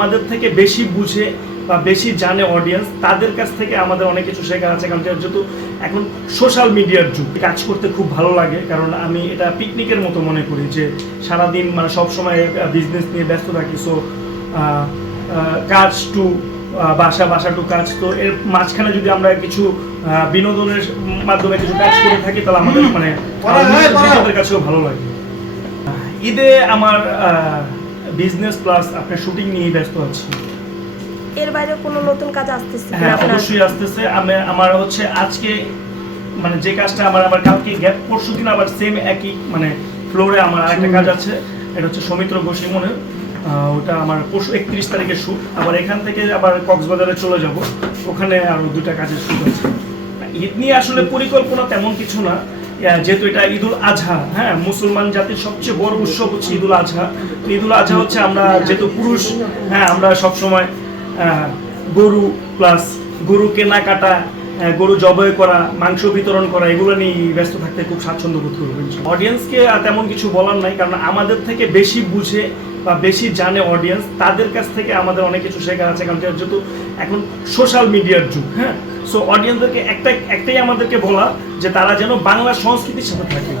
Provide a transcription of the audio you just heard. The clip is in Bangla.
আমাদের থেকে বেশি বুঝে বা বেশি জানে অডিয়েন্স তাদের কাছ থেকে আমাদের অনেক কিছু শেখার আছে। কারণ যেহেতু এখন সোশ্যাল মিডিয়ার যুগ কাজ করতে খুব ভালো লাগে। কারণ আমি এটা পিকনিকের মতো মনে করি যে সারাদিন মানে সব সময় বিজনেস নিয়ে ব্যস্ত থাকি। সো কাজ টু বাসা বাসা টু কাজ। তো এর মাঝখানে যদি আমরা কিছু বিনোদনের মাধ্যমে কিছু কাজ করে থাকি তাহলে আমাদের মানে আমাদের কাছেও ভালো লাগে। ঈদে আমার বিজনেস প্লাস আপনার শুটিং নিয়ে ব্যস্ত আছি। এর বাইরে কোনো নতুন কাজ আসতেছে হ্যাঁ অবশ্যই আসতেছে। আমি আমার হচ্ছে আজকে মানে যে কাজটা আমার আবার কালকে গ্যাপ পরশু দিন আবার সেম একই মানে ফ্লোরে আমার আরেকটা কাজ আছে। এটা হচ্ছে সৌমিত্র গোসিমনের ওটা আমার পরশু একত্রিশ তারিখে শ্যুট আবার এখান থেকে আবার কক্সবাজারে চলে যাব। ওখানে আরও দুটা কাজের শ্যুট আছে। ঈদ নিয়ে আসলে পরিকল্পনা তেমন কিছু না। যেহেতু এটা ঈদুল আজহা হ্যাঁ মুসলমান জাতির সবচেয়ে বড় উৎসব হচ্ছে ঈদুল আজহা। তো ঈদুল আজহা হচ্ছে আমরা যেহেতু পুরুষ হ্যাঁ আমরা সবসময় গরু প্লাস গরু কেনাকাটা গরু জবাই করা, মাংস বিতরণ করা, এগুলো নিয়ে ব্যস্ত থাকতে খুব স্বাচ্ছন্দ্য বোধ করব অডিয়েন্সকে তেমন কিছু বলার নাই, কারণ আমাদের থেকে বেশি বুঝে বা বেশি জানে অডিয়েন্স তাদের কাছ থেকে আমাদের অনেক কিছু শেখা আছে, কারণ যেহেতু এখন সোশ্যাল মিডিয়ার যুগ হ্যাঁ? সো অডিয়েন্সদেরকে একটা, একটাই আমাদেরকে বলা যে তারা যেন বাংলা সংস্কৃতির সাথে থাকে।